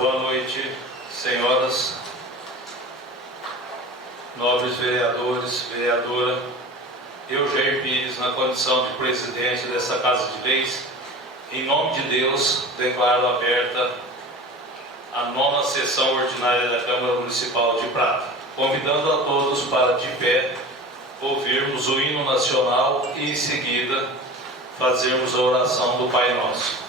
Boa noite, senhoras, nobres vereadores, vereadora. Eu, Jair Pires, na condição de presidente dessa Casa de Leis, em nome de Deus, declaro aberta a 9ª sessão ordinária da Câmara Municipal de Prata, convidando a todos para, de pé, ouvirmos o hino nacional e, em seguida, fazermos a oração do Pai Nosso.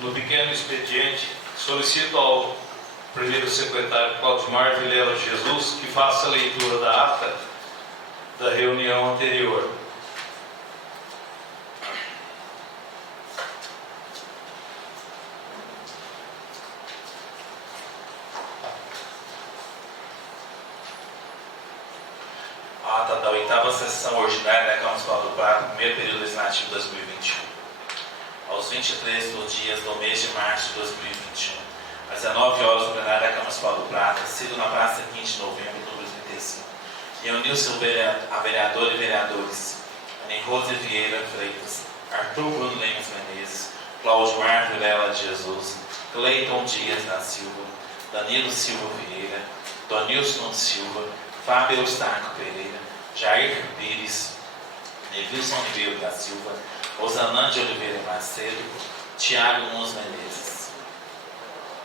No pequeno expediente, solicito ao primeiro secretário Claudimar Vilela Jesus que faça a leitura da ata da reunião anterior. Ata da 8ª sessão ordinária da Câmara Municipal do Prata, primeiro período legislativo 2021. Aos 23 dias do mês de março de 2021, às 19 horas, o plenário da Câmara Municipal do Prata, sido na praça 15 de novembro, número 35, reuniu-se a vereador e vereadores Ana Rose Vieira Freitas, Arthur Bruno Lemos Menezes, Cláudio Marco Vilela de Jesus, Cleiton Dias da Silva, Danilo Silva Vieira, Donilson Silva, Fábio Eustáquio Pereira, Jair Pires, Nevilson Ribeiro da Silva, Rosanã de Oliveira Macedo, Tiago Nunes Menezes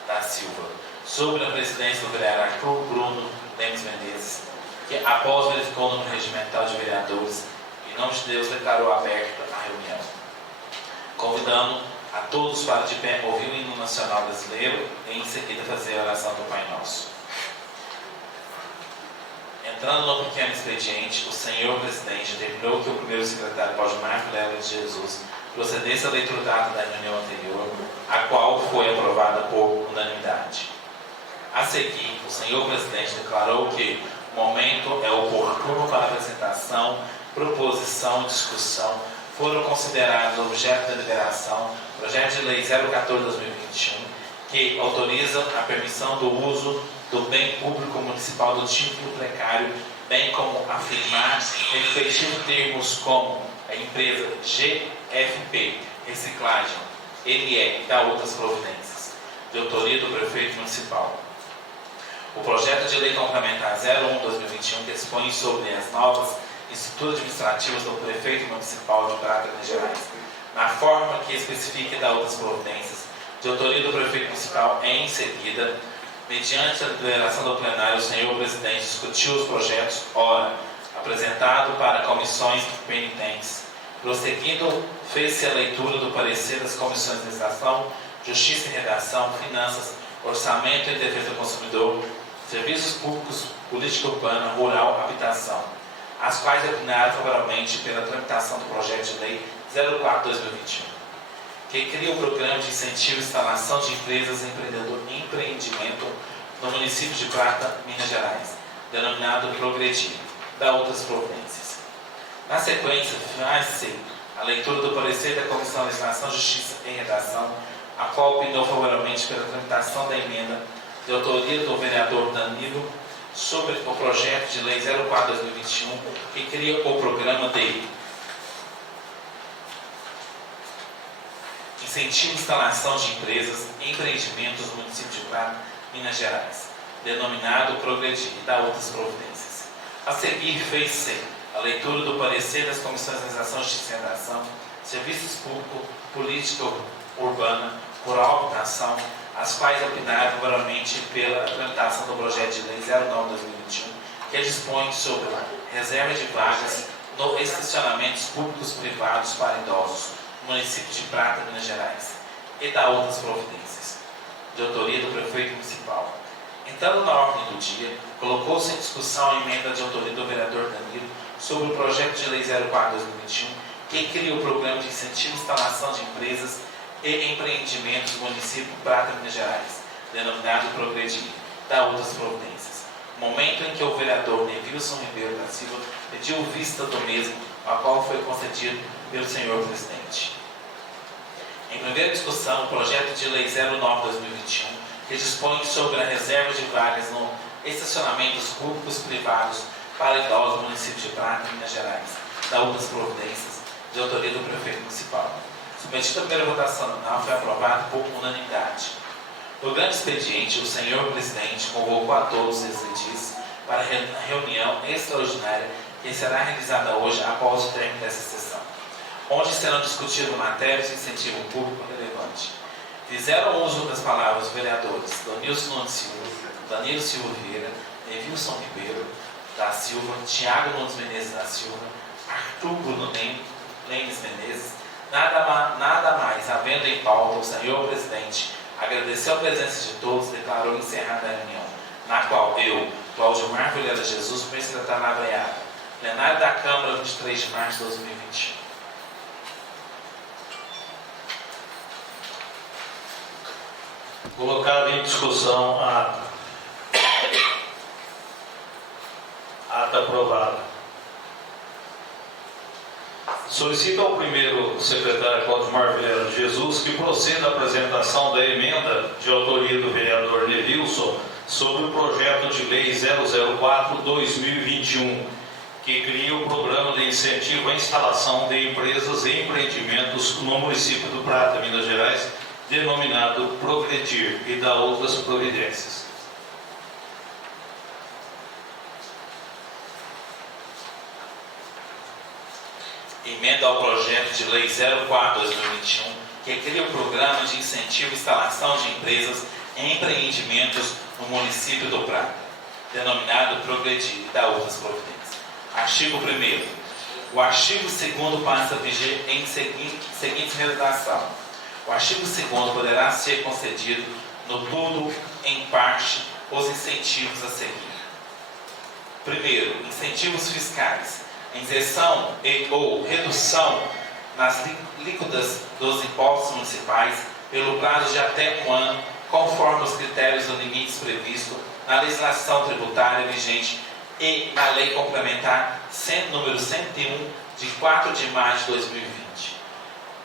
da Silva, sobre a presidência do vereador Arthur Bruno Lemos Menezes, que após verificou o número regimental de vereadores, em nome de Deus declarou aberta a reunião, convidando a todos para de pé ouvir o hino nacional brasileiro e em seguida fazer a oração do Pai Nosso. Entrando no pequeno expediente, o senhor presidente determinou que o primeiro secretário Cláudio Marco Vilela de Jesus procedesse à leitura da ata da reunião anterior, a qual foi aprovada por unanimidade. A seguir, o senhor presidente declarou que o momento é oportuno para a apresentação, proposição e discussão. Foram considerados objeto da deliberação projeto de lei 014/2021, que autoriza a permissão do uso do bem público municipal do título precário, bem como afirmar efetivo termos como a empresa GFP Reciclagem, LE, da outras providências, de autoria do prefeito municipal. O projeto de lei complementar 01/2021, que dispõe sobre as novas estruturas administrativas do prefeito municipal de Prata, Minas Gerais, na forma que especifica e dá outras providências, de autoria do prefeito municipal, em seguida, mediante a deliberação do plenário, o senhor presidente discutiu os projetos, ora, apresentado para comissões penitentes. Prosseguindo, fez-se a leitura do parecer das comissões de legislação, justiça e redação, finanças, orçamento e defesa do consumidor, serviços públicos, política urbana, rural, habitação, as quais opinaram favoravelmente pela tramitação do projeto de lei 04/2021. Que cria o programa de incentivo à instalação de empresas e empreendimento no município de Prata, Minas Gerais, denominado Progredir, da outras providências. Na sequência, faz-se a leitura do parecer da Comissão de Legislação, Justiça e Redação, a qual opinou favoravelmente pela tramitação da emenda de autoria do vereador Danilo sobre o projeto de lei 04/2021, que cria o programa de incentivo à instalação de empresas e empreendimentos no município de Prata, Minas Gerais, denominado Progredir, e da outras providências. A seguir, fez-se a leitura do parecer das comissões de legislação, justiça e redação, serviços públicos, política urbana, rural, habitação, as quais opinaram favoravelmente pela tramitação do projeto de lei 09/2021, que dispõe sobre a reserva de vagas no estacionamentos públicos privados para idosos, município de Prata, Minas Gerais, e da outras providências, de autoria do prefeito municipal. Entrando na ordem do dia, colocou-se em discussão a emenda de autoria do vereador Danilo sobre o projeto de lei 04/2021, que cria o programa de incentivo à instalação de empresas e empreendimentos no município de Prata, Minas Gerais, denominado Progredir, da outras providências. Momento em que o vereador Nevilson Ribeiro da Silva pediu vista do mesmo, a qual foi concedido pelo senhor presidente. Em primeira discussão, o projeto de lei 09/2021, que dispõe sobre a reserva de vagas no estacionamentos públicos privados para idosos no município de Prata, Minas Gerais, da outras providências, de autoria do prefeito municipal. Submetido à primeira votação nominal, foi aprovado por unanimidade. No grande expediente, o senhor presidente convocou a todos os edis para a reunião extraordinária que será realizada hoje após o término dessa sessão, onde serão discutidas matérias de incentivo público relevante. Fizeram uso das palavras os vereadores Donilson Nunes Silva, Danilo Silva Vieira, Nevilson Ribeiro da Silva, Tiago Nunes Menezes da Silva, Arthur Bruno Lemos Menezes. Nada mais havendo em pauta, o senhor presidente agradeceu a presença de todos e declarou encerrada a reunião, na qual eu, Cláudio Marco Vilela de Jesus, primeiro secretário da Aveada, Plenário da Câmara, 23 de março de 2021. Colocado em discussão a ata. Ata aprovada. Solicito ao primeiro secretário Claudimar Vieira de Jesus que proceda à apresentação da emenda de autoria do vereador Nevilson sobre o projeto de lei 004/2021, que cria o programa de incentivo à instalação de empresas e empreendimentos no município do Prata, Minas Gerais, denominado Progredir, e da outras providências. Emenda ao projeto de lei 04/2021, que cria o programa de incentivo à instalação de empresas e empreendimentos no município do Prata, denominado Progredir, e da outras providências. Artigo 1º. O artigo 2º passa a viger em seguinte redação. O artigo 2º poderá ser concedido no todo, em parte, os incentivos a seguir. Primeiro, incentivos fiscais. Isenção e ou redução nas alíquotas dos impostos municipais pelo prazo de até 1 ano, conforme os critérios ou limites previstos na legislação tributária vigente e na Lei Complementar número 101, de 4 de maio de 2020.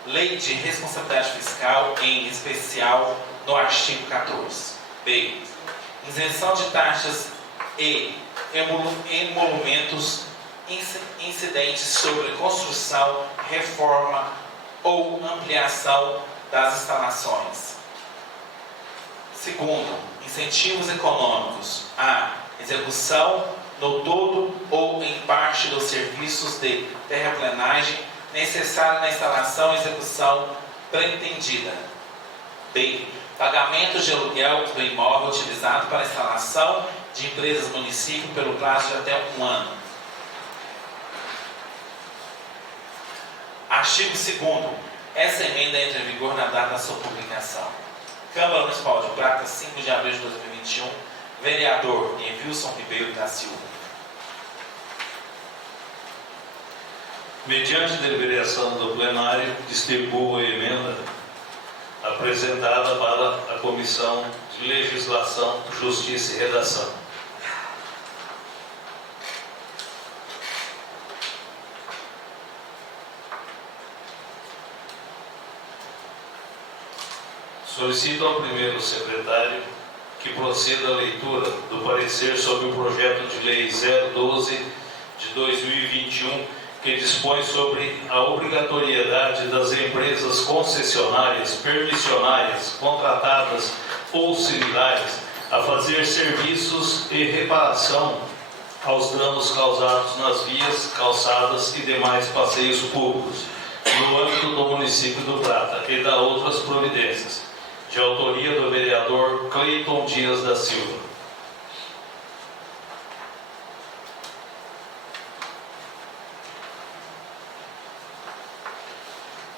Lei de Responsabilidade Fiscal, em especial no artigo 14. B. Isenção de taxas e emolumentos incidentes sobre construção, reforma ou ampliação das instalações. Segundo, incentivos econômicos. A. Execução no todo ou em parte dos serviços de terraplenagem necessários na instalação e execução pretendida. B. Pagamento de aluguel do imóvel utilizado para a instalação de empresas no município pelo prazo de até 1 ano. Artigo 2º. Essa emenda entra em vigor na data da sua publicação. Câmara Municipal de Prata, 5 de abril de 2021. Vereador Nevilson Ribeiro da Silva. Mediante deliberação do plenário, distribuo a emenda apresentada para a Comissão de Legislação, Justiça e Redação. Solicito ao primeiro secretário que proceda à leitura do parecer sobre o projeto de lei 012 de 2021, que dispõe sobre a obrigatoriedade das empresas concessionárias, permissionárias, contratadas ou similares a fazer serviços e reparação aos danos causados nas vias, calçadas e demais passeios públicos no âmbito do município do Prata e da outras providências, de autoria do vereador Cleiton Dias da Silva.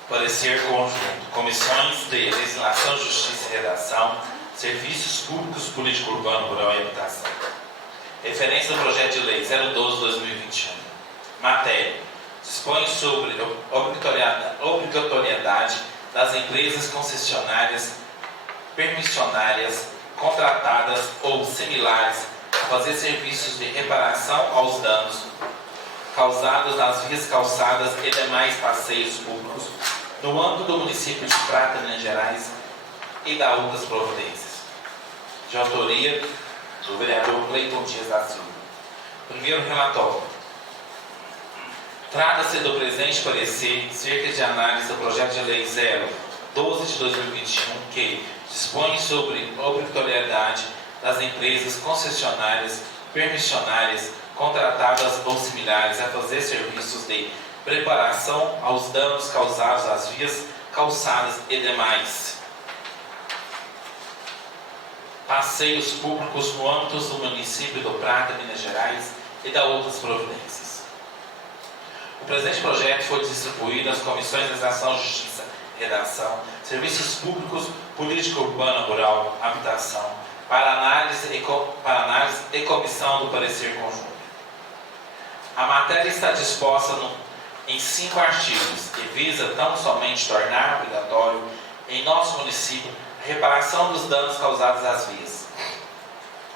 Parecer conjunto. Comissões de Legislação, Justiça e Redação, Serviços Públicos, Política Urbana, Rural e Habitação. Referência do projeto de lei 012/2021. Matéria. Dispõe sobre obrigatoriedade das empresas concessionárias, permissionárias, contratadas ou similares a fazer serviços de reparação aos danos causados nas vias, calçadas e demais passeios públicos no âmbito do município de Prata, Minas Gerais, e da outras providências. De autoria do vereador Cleiton Dias da Silva. Primeiro relatório. Trata-se do presente parecer cerca de análise do projeto de lei 012 de 2021, que dispõe sobre a obrigatoriedade das empresas concessionárias, permissionárias, contratadas ou similares a fazer serviços de preparação aos danos causados às vias, calçadas e demais passeios públicos no âmbito do município do Prata, Minas Gerais, e da outras providências. O presente projeto foi distribuído às Comissões de Legislação, Justiça e Redação, Serviços Públicos, Política Urbana, Rural, Habitação, para análise e comissão do parecer conjunto. A matéria está disposta em 5 artigos e visa tão somente tornar obrigatório em nosso município a reparação dos danos causados às vias,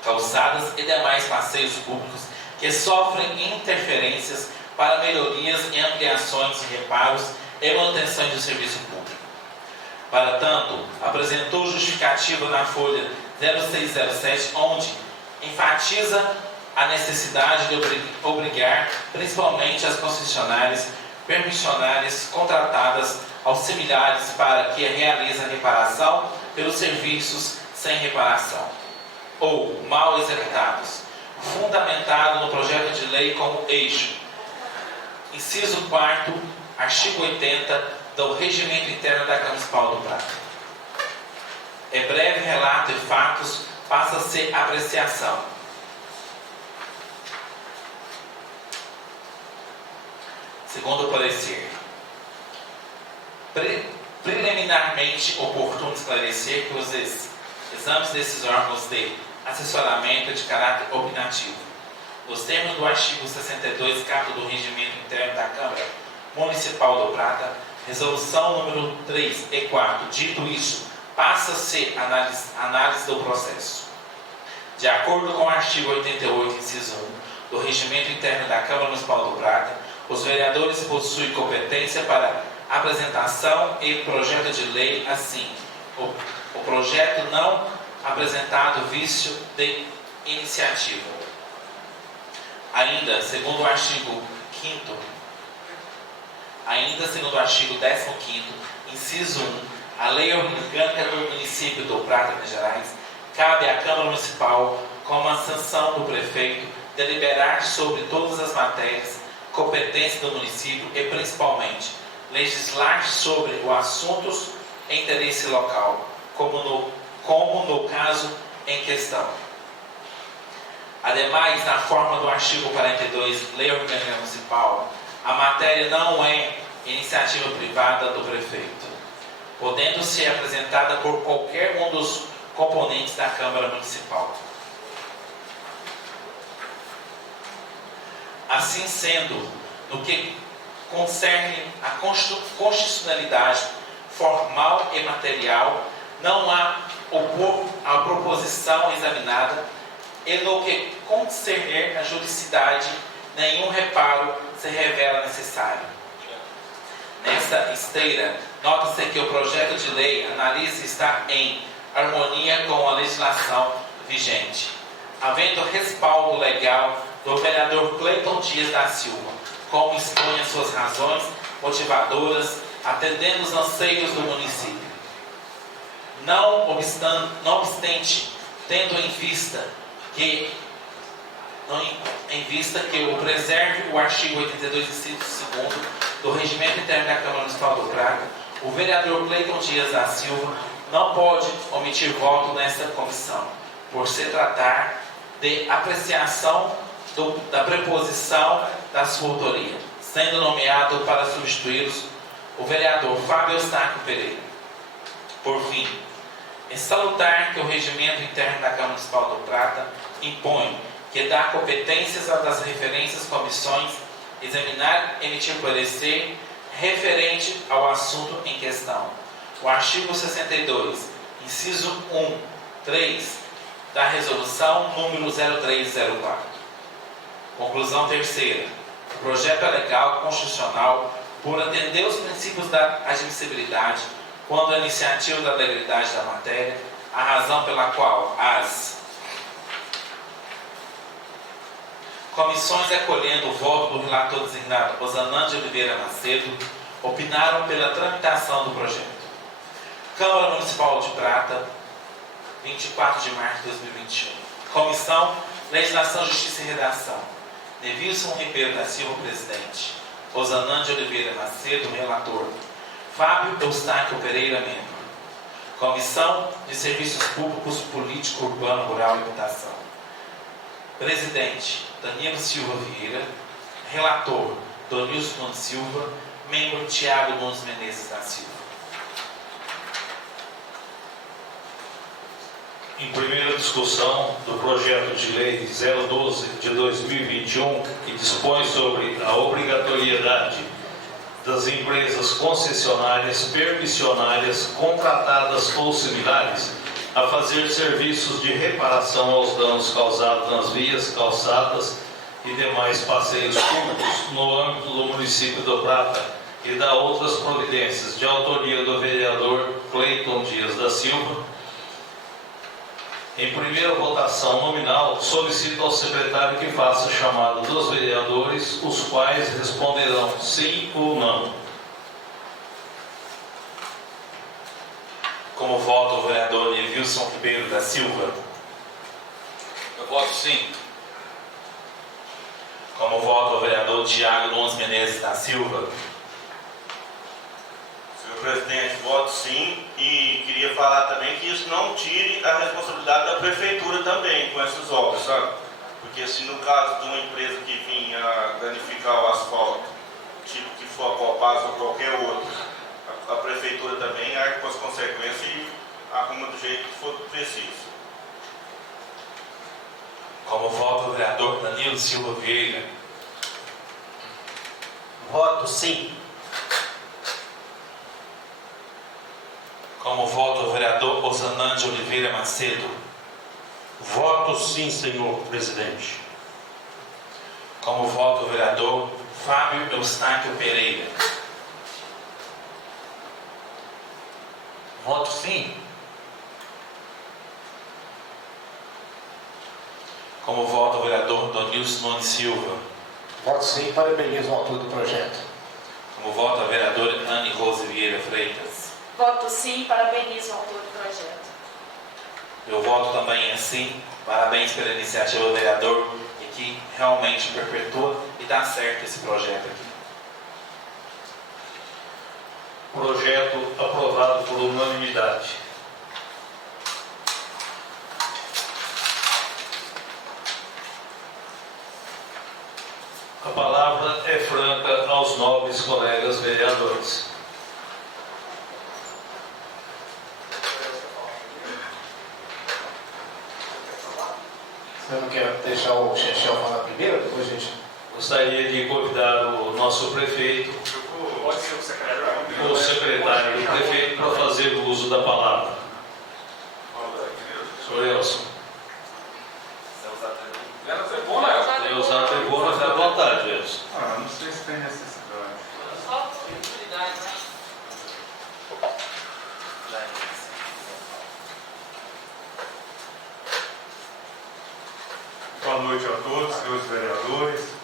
calçadas e demais passeios públicos que sofrem interferências para melhorias e ampliações, reparos e manutenção do serviço público. Para tanto, apresentou justificativa na folha 0607, onde enfatiza a necessidade de obrigar principalmente as concessionárias permissionárias contratadas aos similares para que realizem a reparação pelos serviços sem reparação ou mal executados, fundamentado no projeto de lei como eixo. Inciso 4º, artigo 80 do Regimento Interno da Câmara Municipal do Prata. É breve relato e fatos, passa a ser apreciação. Segundo o parecer, preliminarmente oportuno esclarecer que os exames desses órgãos de assessoramento de caráter opinativo, nos termos do artigo 62, caput do Regimento Interno da Câmara Municipal do Prata, resolução número 3 e 4, dito isso, passa a ser análise do processo. De acordo com o artigo 88, inciso 1, do Regimento Interno da Câmara Municipal do Prata, os vereadores possuem competência para apresentação e projeto de lei, assim, o projeto não apresentado vício de iniciativa. Ainda, segundo o artigo 15º, inciso 1, a lei orgânica do município do Prata, Minas Gerais, cabe à Câmara Municipal, com a sanção do prefeito, deliberar sobre todas as matérias, competência do município e, principalmente, legislar sobre os assuntos em interesse local, como no caso em questão. Ademais, na forma do artigo 42, Lei Orgânica Municipal, a matéria não é iniciativa privada do prefeito, podendo ser apresentada por qualquer um dos componentes da Câmara Municipal. Assim sendo, no que concerne a constitucionalidade formal e material, não há a proposição examinada, e no que concerner a juridicidade, nenhum reparo se revela necessário. Nesta esteira, nota-se que o projeto de lei analisa está em harmonia com a legislação vigente, havendo respaldo legal do vereador Cleiton Dias da Silva, como expõe as suas razões motivadoras, atendendo os anseios do município. Não obstante, tendo em vista que o preserve o artigo 82, inciso 2º do Regimento Interno da Câmara Municipal do Prata, o vereador Cleiton Dias da Silva não pode omitir voto nesta comissão, por se tratar de apreciação da preposição da sua autoria, sendo nomeado para substituí-los o vereador Fábio Eustáquio Pereira. Por fim, é salutar que o Regimento Interno da Câmara Municipal do Prata impõe que dá competências das referentes comissões examinar e emitir parecer referente ao assunto em questão. O artigo 62, inciso 1, 3, da resolução número 0304. Conclusão terceira. O projeto é legal constitucional por atender os princípios da admissibilidade quando a iniciativa da legalidade da matéria, a razão pela qual as comissões, acolhendo o voto do relator designado Osanã de Oliveira Macedo, opinaram pela tramitação do projeto. Câmara Municipal de Prata, 24 de março de 2021. Comissão Legislação, Justiça e Redação. Nevilson Ribeiro da Silva, presidente. Osanã de Oliveira Macedo, relator. Fábio Eustáquio Pereira, membro. Comissão de Serviços Públicos, Político, Urbano, Rural e Habitação. Presidente, Danilo Silva Vieira. Relator, Donilson Nunes Silva. Membro, Tiago Nunes Menezes da Silva. Em primeira discussão do projeto de lei 012 de 2021, que dispõe sobre a obrigatoriedade das empresas concessionárias, permissionárias, contratadas ou similares, a fazer serviços de reparação aos danos causados nas vias, calçadas e demais passeios públicos no âmbito do município do Prata e da outras providências de autoria do vereador Cleiton Dias da Silva. Em primeira votação nominal, solicito ao secretário que faça chamado dos vereadores, os quais responderão sim ou não. Como vota o vereador Evilson Ribeiro da Silva? Eu voto sim. Como vota o vereador Tiago Nunes Menezes da Silva? Senhor presidente, voto sim, e queria falar também que isso não tire a responsabilidade da prefeitura também com essas obras, sabe? Porque se no caso de uma empresa que vinha danificar o asfalto, tipo que for a Copasa ou qualquer outra, a prefeitura também arca com as consequências e arruma do jeito que for preciso. Como vota o vereador Danilo Silva Vieira? Voto sim. Como vota o vereador Osanã de Oliveira Macedo? Voto sim, senhor presidente. Como vota o vereador Fábio Eustáquio Pereira? Voto sim. Como vota o vereador Donilson Nunes Silva? Voto sim, parabenizo o autor do projeto. Como vota a vereadora Anne Rose Vieira Freitas? Voto sim, parabenizo o autor do projeto. Eu voto também assim. Parabéns pela iniciativa do vereador e que realmente perpetua e dá certo esse projeto aqui. Projeto aprovado por unanimidade. A palavra é franca aos nobres colegas vereadores. Você não quer deixar o Chechel falar primeiro? Depois a gente... Gostaria de convidar o nosso prefeito, o secretário do prefeito, para fazer o uso da palavra. Senhor Elson. Deus na tribuna, fica à vontade, Elson. Não sei se tem necessidade. Só oportunidade, né? Boa noite a todos, senhores vereadores.